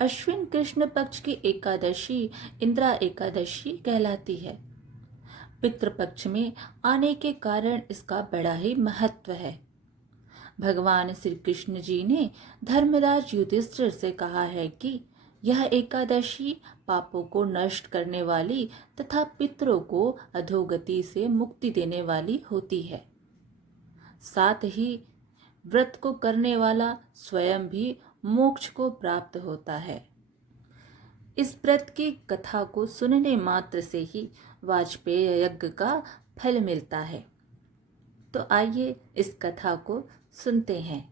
अश्विन कृष्ण पक्ष की एकादशी इंदिरा एकादशी कहलाती है। पितृपक्ष में आने के कारण इसका बड़ा ही महत्व है। भगवान श्री कृष्ण जी ने धर्मराज युधिष्ठिर से कहा है कि यह एकादशी पापों को नष्ट करने वाली तथा पितरों को अधोगति से मुक्ति देने वाली होती है। साथ ही व्रत को करने वाला स्वयं भी मोक्ष को प्राप्त होता है। इस व्रत की कथा को सुनने मात्र से ही वाजपेय यज्ञ का फल मिलता है। तो आइए इस कथा को सुनते हैं।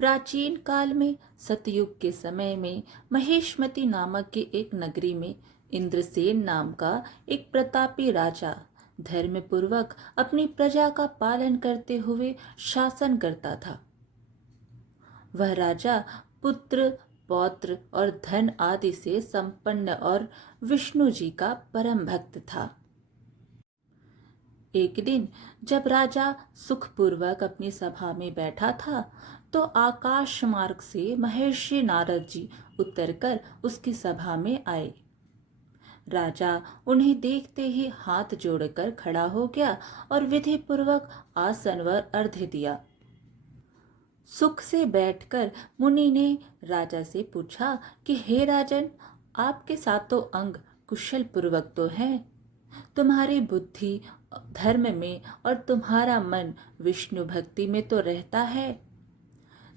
प्राचीन काल में सतयुग के समय में महेशमती नामक की एक नगरी में इंद्रसेन नाम का एक प्रतापी राजा धर्मपूर्वक अपनी प्रजा का पालन करते हुए शासन करता था। वह राजा पुत्र पौत्र और धन आदि से संपन्न और विष्णु जी का परम भक्त था। एक दिन जब राजा सुखपूर्वक अपनी सभा में बैठा था तो आकाश मार्ग से महर्षि नारद जी उतरकर उसकी सभा में आए। राजा उन्हें देखते ही हाथ जोड़कर खड़ा हो गया और विधि पूर्वक आसन व अर्घ्य दिया। सुख से बैठकर मुनि ने राजा से पूछा कि हे राजन, आपके सातों अंग कुशल पूर्वक तो हैं, तुम्हारी बुद्धि धर्म में और तुम्हारा मन विष्णु भक्ति में तो रहता है।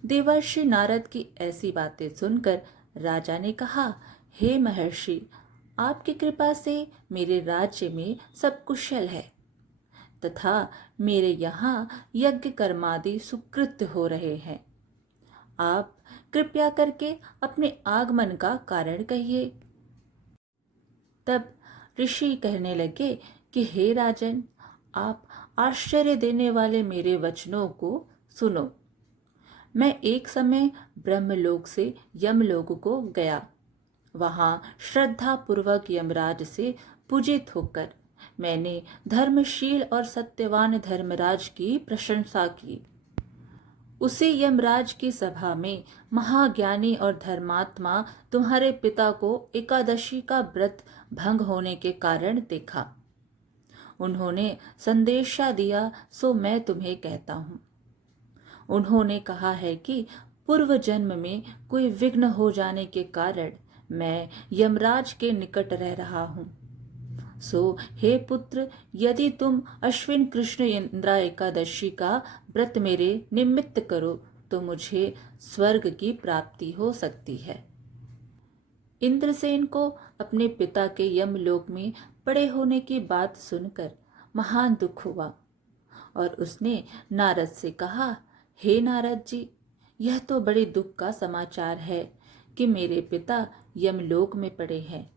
देवर्षि नारद की ऐसी बातें सुनकर राजा ने कहा, हे महर्षि, आपकी कृपा से मेरे राज्य में सब कुशल है तथा मेरे यहाँ यज्ञ कर्मादि सुकृत हो रहे हैं। आप कृपया करके अपने आगमन का कारण कहिए। तब ऋषि कहने लगे कि हे राजन, आप आश्चर्य देने वाले मेरे वचनों को सुनो। मैं एक समय ब्रह्मलोक से यमलोक को गया। वहां श्रद्धा पूर्वक यमराज से पूजित होकर मैंने धर्मशील और सत्यवान धर्मराज की प्रशंसा की। उसी यमराज की सभा में महाज्ञानी और धर्मात्मा तुम्हारे पिता को एकादशी का व्रत भंग होने के कारण देखा। उन्होंने संदेशा दिया, सो मैं तुम्हें कहता हूँ। उन्होंने कहा है कि पूर्व जन्म में कोई विघ्न हो जाने के कारण मैं यमराज के निकट रह रहा हूँ। सो हे पुत्र, यदि तुम अश्विन कृष्ण इंदिरा एकादशी का व्रत मेरे निमित्त करो तो मुझे स्वर्ग की प्राप्ति हो सकती है। इंद्रसेन को अपने पिता के यमलोक में पड़े होने की बात सुनकर महान दुख हुआ और उसने नारद से कहा, हे नारद जी, यह तो बड़े दुख का समाचार है कि मेरे पिता यमलोक में पड़े हैं।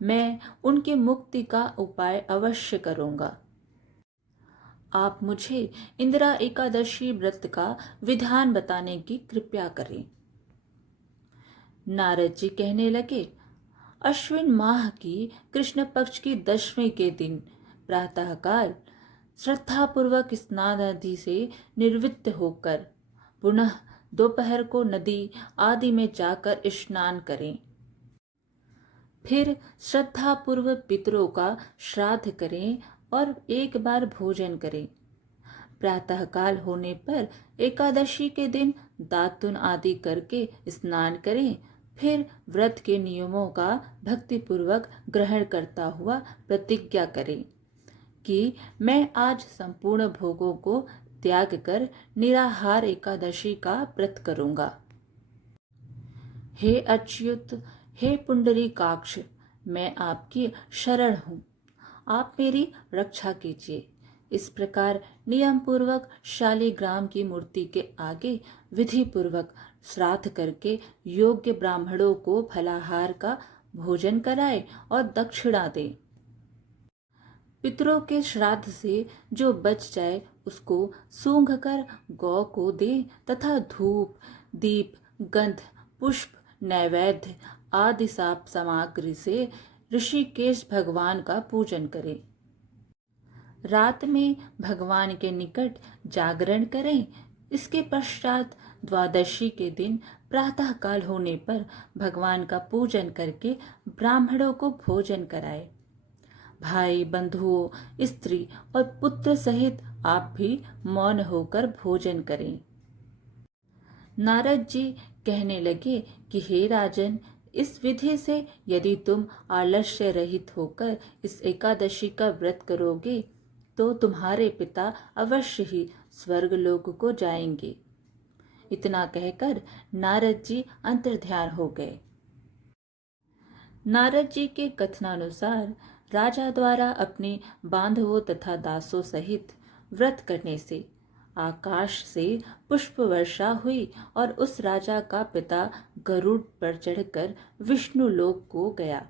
मैं उनकी मुक्ति का उपाय अवश्य करूंगा। आप मुझे इंदिरा एकादशी व्रत का विधान बताने की कृपा करें। नारद जी कहने लगे, अश्विन माह की कृष्ण पक्ष की 10वें के दिन प्रातःकाल श्रद्धापूर्वक स्नान आदि से निवृत्त होकर पुनः दोपहर को नदी आदि में जाकर स्नान करें। फिर श्रद्धापूर्वक पितरों का श्राद्ध करें और एक बार भोजन करें। प्रातःकाल होने पर एकादशी के दिन दातुन आदि करके स्नान करें। फिर व्रत के नियमों का भक्तिपूर्वक ग्रहण करता हुआ प्रतिज्ञा करें कि मैं आज संपूर्ण भोगों को त्याग कर निराहार एकादशी का व्रत करूंगा। हे अच्युत, हे पुंडरीकाक्ष, मैं आपकी शरण हूँ, आप मेरी रक्षा कीजिए। इस प्रकार नियम पूर्वक शालिग्राम की मूर्ति के आगे विधि पूर्वक श्राद्ध करके योग्य ब्राह्मणों को फलाहार का भोजन कराए और दक्षिणा दे। पितरों के श्राद्ध से जो बच जाए उसको सूंघ कर गौ को दे तथा धूप दीप गंध पुष्प नैवेद्य आदि साप सामग्री से ऋषिकेश भगवान का पूजन करें। रात में भगवान के निकट जागरण करें। इसके पश्चात द्वादशी के दिन प्रातः काल होने पर भगवान का पूजन करके ब्राह्मणों को भोजन कराए। भाई, बंधुओं, स्त्री और पुत्र सहित आप भी मौन होकर भोजन करें। नारद जी कहने लगे कि हे राजन, इस विधि से यदि तुम आलस्य रहित होकर इस एकादशी का व्रत करोगे तो तुम्हारे पिता अवश्य ही स्वर्गलोक को जाएंगे। इतना कहकर नारद जी अंतर्ध्यान हो गए। नारद जी के कथनानुसार राजा द्वारा अपने बांधवों तथा दासों सहित व्रत करने से आकाश से पुष्प वर्षा हुई और उस राजा का पिता गरुड़ पर चढ़कर विष्णु लोक को गया।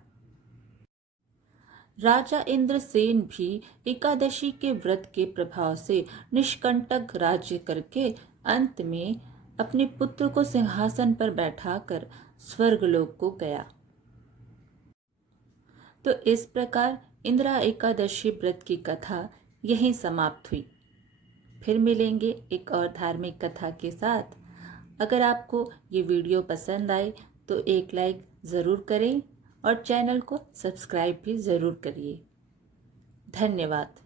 राजा इंद्रसेन भी एकादशी के व्रत के प्रभाव से निष्कंटक राज्य करके अंत में अपने पुत्र को सिंहासन पर बैठाकर स्वर्गलोक को गया। तो इस प्रकार इंदिरा एकादशी व्रत की कथा यहीं समाप्त हुई। फिर मिलेंगे एक और धार्मिक कथा के साथ। अगर आपको ये वीडियो पसंद आए तो एक लाइक ज़रूर करें और चैनल को सब्सक्राइब भी ज़रूर करिए। धन्यवाद।